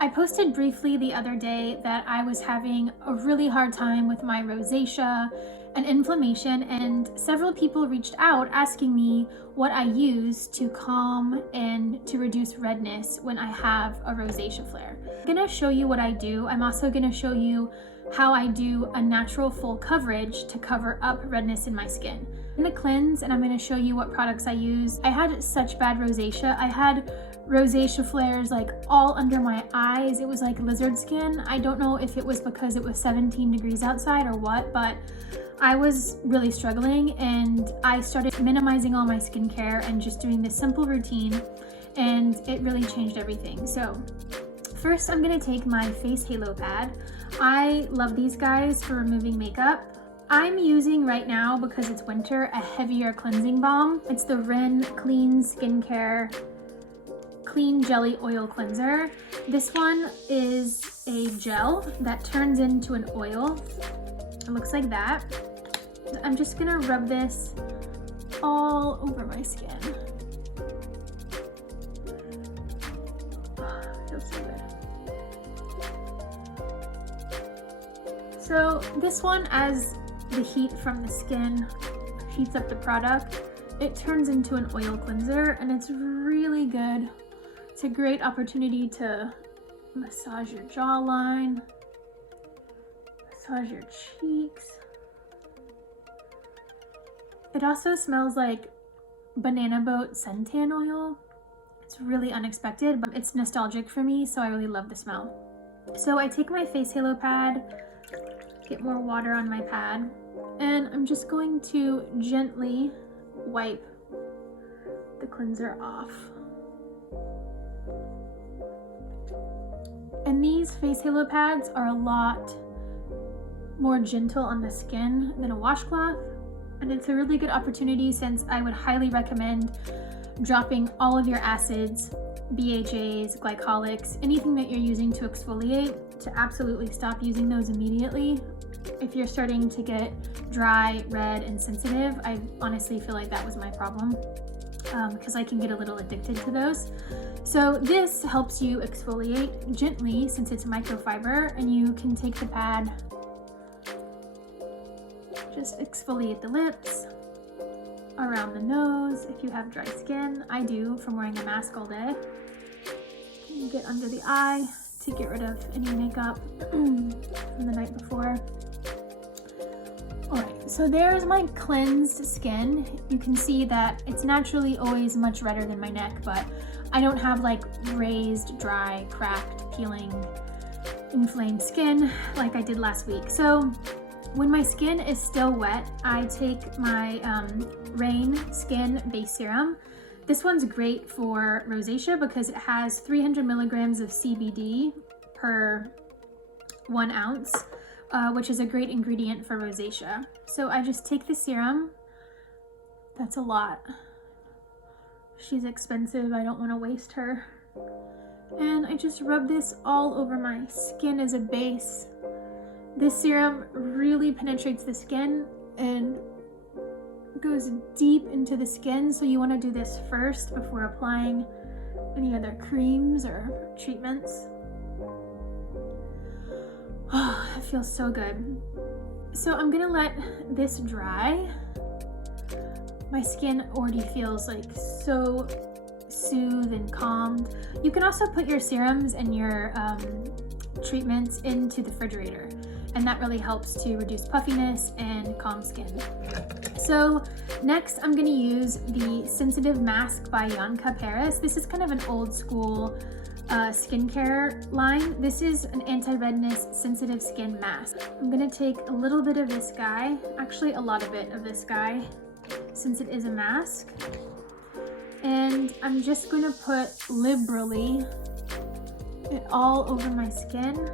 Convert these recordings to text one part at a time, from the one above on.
I posted briefly the other day that I was having a really hard time with my rosacea and inflammation, and several people reached out asking me what I use to calm and to reduce redness when I have a rosacea flare. I'm gonna show you what I do. I'm also gonna show you how I do a natural full coverage to cover up redness in my skin. I'm gonna cleanse and I'm gonna show you what products I use. I had such bad rosacea. I had rosacea flares like all under my eyes. It was like lizard skin. I don't know if it was because it was 17 degrees outside or what, but I was really struggling, and I started minimizing all my skincare and just doing this simple routine, and it really changed everything. So first I'm gonna take my face halo pad. I love these guys for removing makeup. I'm using right now, because it's winter, a heavier cleansing balm. It's the REYN Clean Skincare Clean Jelly Oil Cleanser. This one is a gel that turns into an oil. It looks like that. I'm just gonna rub this all over my skin. Oh, it feels so good. So this one, as the heat from the skin heats up the product, it turns into an oil cleanser, and it's really good. It's a great opportunity to massage your jawline, massage your cheeks. It also smells like banana boat suntan oil. It's really unexpected, but it's nostalgic for me, so I really love the smell. So I take my face halo pad, get more water on my pad, and I'm just going to gently wipe the cleanser off. And these face halo pads are a lot more gentle on the skin than a washcloth, and it's a really good opportunity, since I would highly recommend dropping all of your acids, BHAs, glycolics, anything that you're using to exfoliate, to absolutely stop using those immediately. If you're starting to get dry, red, and sensitive, I honestly feel like that was my problem, because I can get a little addicted to those. So this helps you exfoliate gently, since it's microfiber, and you can take the pad, just exfoliate the lips, around the nose if you have dry skin. I do, from wearing a mask all day. You get under the eye to get rid of any makeup from the night before. Alright, so there's my cleansed skin. You can see that it's naturally always much redder than my neck, but I don't have like raised, dry, cracked, peeling, inflamed skin like I did last week. So when my skin is still wet, I take my REYN Skin Base Serum. This one's great for rosacea because it has 300 milligrams of CBD per 1 ounce, which is a great ingredient for rosacea. So I just take the serum. That's a lot. She's expensive, I don't want to waste her. And I just rub this all over my skin as a base. This serum really penetrates the skin and goes deep into the skin, so you want to do this first before applying any other creams or treatments. Oh, it feels so good. So I'm gonna let this dry. My skin already feels like so soothed and calmed. You can also put your serums and your treatments into the refrigerator, and that really helps to reduce puffiness and calm skin. So next I'm gonna use the Sensitive Mask by Gianca Paris. This is kind of an old school skincare line. This is an anti-redness sensitive skin mask. I'm gonna take a little bit of this guy, actually a lot of it of this guy, since it is a mask. And I'm just gonna put liberally it all over my skin.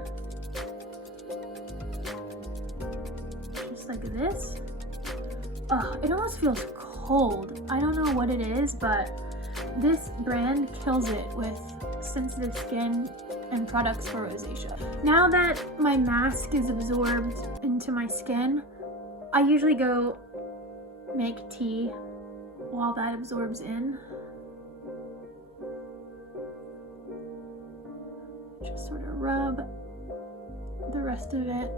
Just like this. Oh, it almost feels cold. I don't know what it is, but this brand kills it with sensitive skin and products for rosacea. Now that my mask is absorbed into my skin, I usually go make tea while that absorbs in. just sort of rub the rest of it.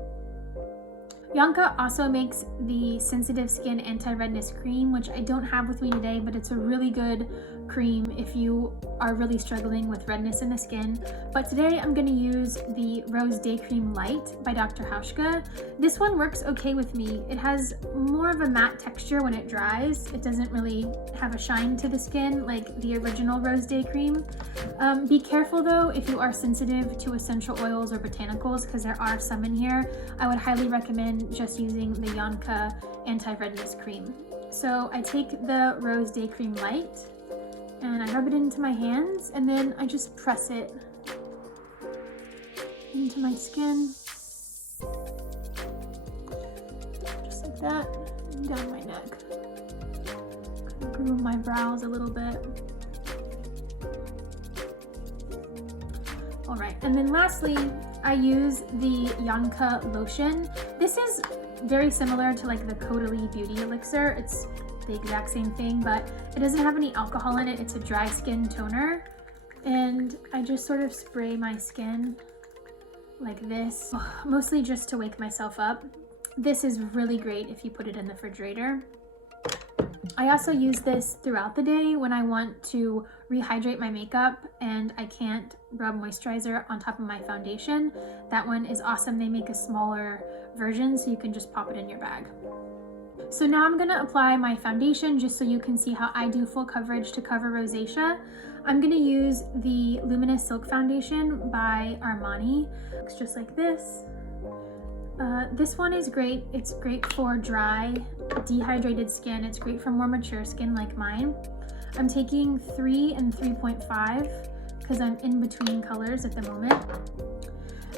Giorgio also makes the sensitive skin anti-redness cream, which I don't have with me today, but it's a really good cream if you are really struggling with redness in the skin. But today I'm going to use the Rose Day Cream Light by Dr. Haushka. This one works okay with me. It has more of a matte texture when it dries. It doesn't really have a shine to the skin like the original Rose Day Cream. Be careful though if you are sensitive to essential oils or botanicals, because there are some in here. I would highly recommend just using the Giorgio anti-redness cream. So I take the Rose Day Cream Light and I rub it into my hands, and then I just press it into my skin, just like that, and down my neck. Kind of groove my brows a little bit. All right, and then lastly, I use the Giorgio lotion. This is very similar to like the Caudalie Beauty Elixir. It's the exact same thing, but it doesn't have any alcohol in it. It's a dry skin toner, and I just sort of spray my skin like this, mostly just to wake myself up. This is really great if you put it in the refrigerator. I also use this throughout the day when I want to rehydrate my makeup and I can't rub moisturizer on top of my foundation. That one is awesome. They make a smaller version so you can just pop it in your bag. So now I'm going to apply my foundation just so you can see how I do full coverage to cover rosacea. I'm going to use the Luminous Silk Foundation by Armani. Looks just like this. This one is great. It's great for dry, dehydrated skin. It's great for more mature skin like mine. I'm taking 3 and 3.5 because I'm in between colors at the moment.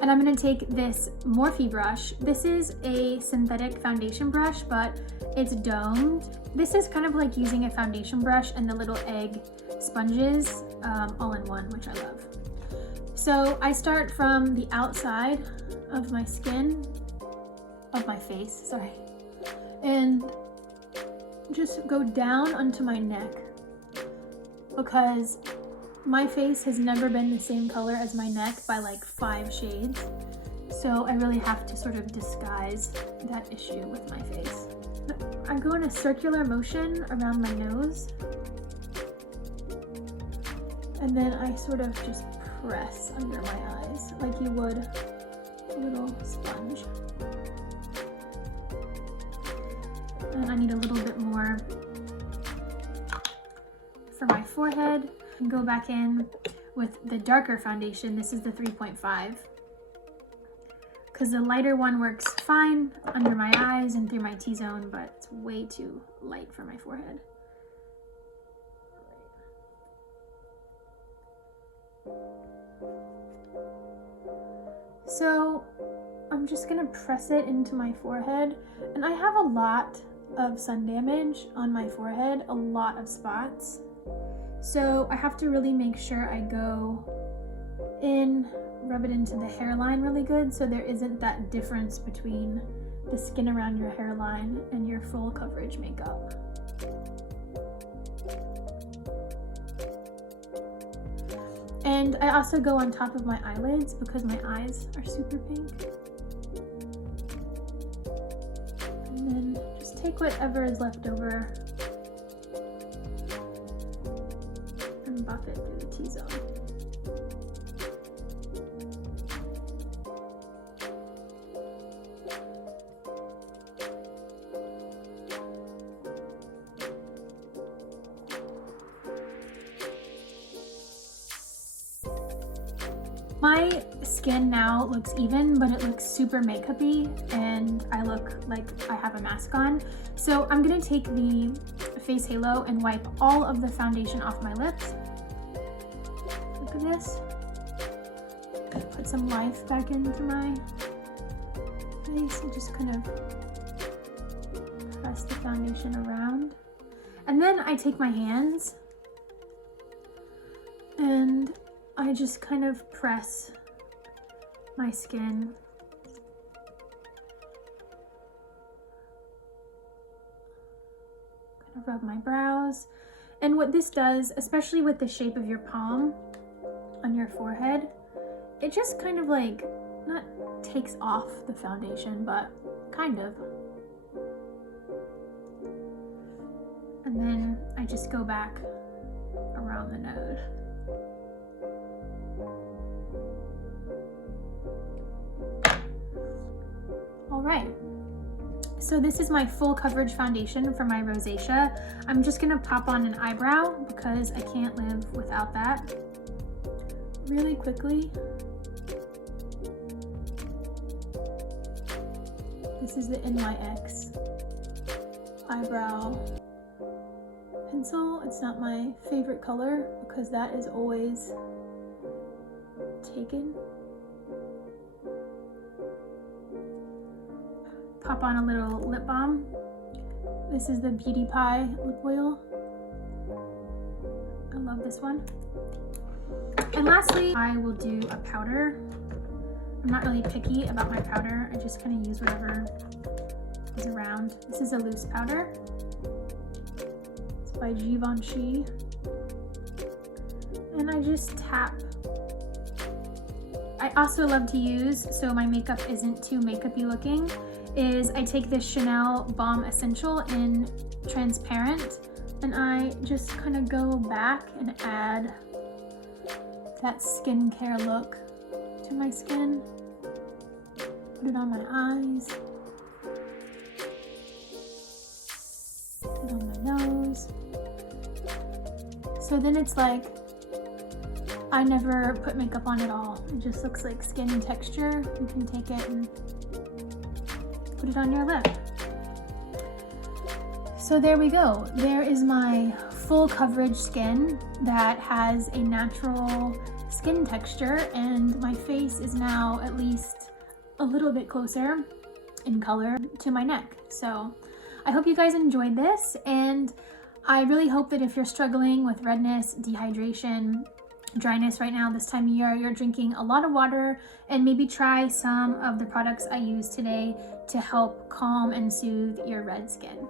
And I'm going to take this Morphie brush. This is a synthetic foundation brush, but it's domed. This is kind of like using a foundation brush and the little egg sponges all in one, which I love. So I start from the outside of my skin, of my face, sorry, and just go down onto my neck, because my face has never been the same color as my neck by like 5 shades. So I really have to sort of disguise that issue with my face. I go in a circular motion around my nose, and then I sort of just press under my eyes like you would a little sponge. And I need a little bit more for my forehead. And go back in with the darker foundation. This is the 3.5 because the lighter one works fine under my eyes and through my T-zone, but it's way too light for my forehead. So I'm just gonna press it into my forehead, and I have a lot of sun damage on my forehead, a lot of spots. So I have to really make sure I go in, rub it into the hairline really good so there isn't that difference between the skin around your hairline and your full coverage makeup. And I also go on top of my eyelids because my eyes are super pink. And then just take whatever is left over and buff it through the T-zone. My skin now looks even, but it looks super makeup-y and I look like I have a mask on. So I'm gonna take the face halo and wipe all of the foundation off my lips. Look at this. Put some life back into my face and just kind of press the foundation around. And then I take my hands and I just kind of press my skin. Kind of rub my brows. And what this does, especially with the shape of your palm on your forehead, it just kind of like, not takes off the foundation, but kind of. And then I just go back around the node. All right. So this is my full coverage foundation for my rosacea. I'm just gonna pop on an eyebrow because I can't live without that. Really quickly. This is the NYX eyebrow pencil. It's not my favorite color because that is always taken. Pop on a little lip balm. This is the Beauty Pie lip oil. I love this one. And lastly, I will do a powder. I'm not really picky about my powder. I just kind of use whatever is around. This is a loose powder. It's by Givenchy. And I just tap. I also love to use, so my makeup isn't too makeup-y looking, is I take this Chanel Baum Essential in transparent, and I just kind of go back and add that skincare look to my skin. Put it on my eyes. Put it on my nose. So then it's like I never put makeup on at all. It just looks like skin texture. You can take it and put it on your lip. So there we go. There is my full coverage skin that has a natural skin texture, and my face is now at least a little bit closer in color to my neck. So I hope you guys enjoyed this, and I really hope that if you're struggling with redness, dehydration, dryness right now this time of year, you're drinking a lot of water, and maybe try some of the products I used today to help calm and soothe your red skin.